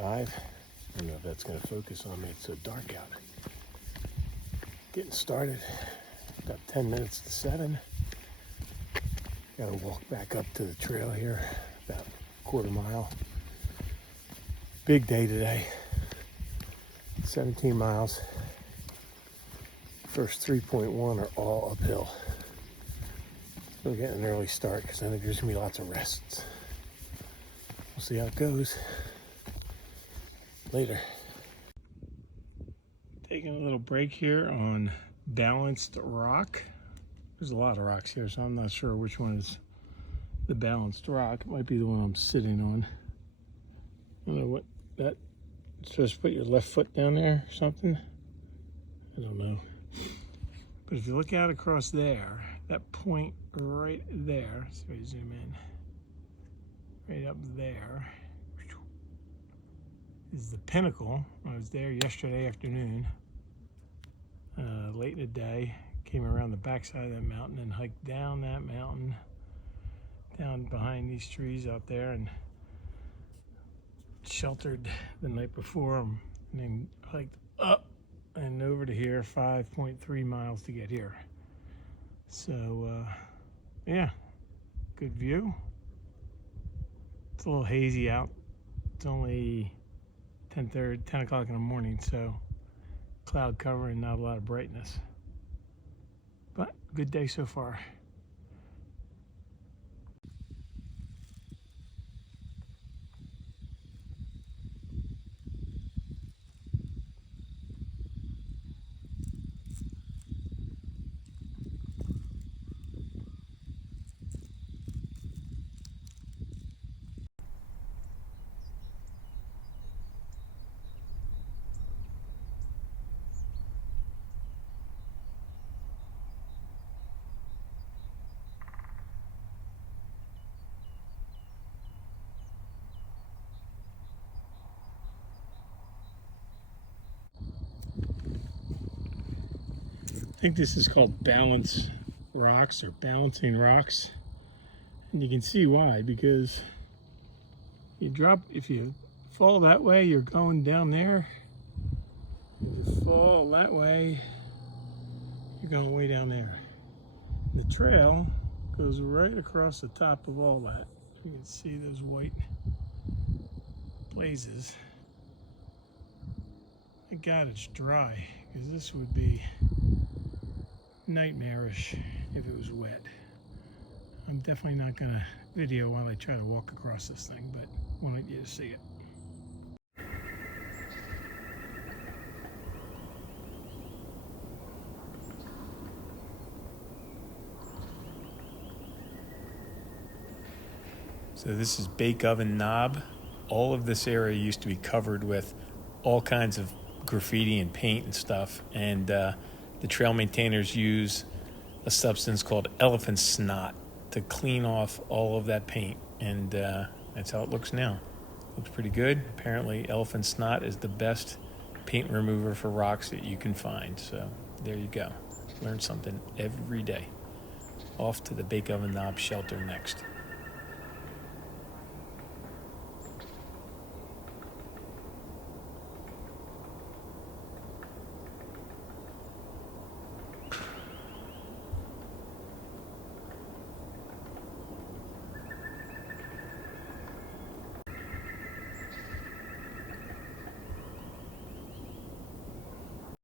5. I don't know if that's going to focus on me. It's so dark out. Getting started. About 10 minutes to 7. Got to walk back up to the trail here, about a quarter mile. Big day today. 17 miles. First 3.1 are all uphill. We're getting an early start because I think there's going to be lots of rests. We'll see how it goes. Later. Taking a little break here on balanced rock. There's a lot of rocks here, so I'm not sure which one is the balanced rock. It might be the one I'm sitting on. I don't know what that, supposed to put your left foot down there or something? I don't know. But if you look out across there, that point right there, so we zoom in, right up there, is the pinnacle. I was there yesterday afternoon, late in the day, came around the backside of that mountain and hiked down that mountain, down behind these trees out there, and sheltered the night before, and then hiked up and over to here, 5.3 miles to get here. So yeah, good view. It's a little hazy out. It's only 10 o'clock in the morning, so cloud cover and not a lot of brightness. But good day so far. I think this is called balance rocks or balancing rocks. And you can see why, because if you fall that way, you're going down there. If you fall that way, you're going way down there. The trail goes right across the top of all that. You can see those white blazes. Thank God it's dry, because this would be nightmarish if it was wet. I'm definitely not going to video while I try to walk across this thing, but I wanted you to see it. So this is Bake Oven Knob. All of this area used to be covered with all kinds of graffiti and paint and stuff, and the trail maintainers use a substance called elephant snot to clean off all of that paint, and that's how it looks now. Looks pretty good. Apparently elephant snot is the best paint remover for rocks that you can find. So there you go. Learn something every day. Off to the Bake Oven Knob Shltr next.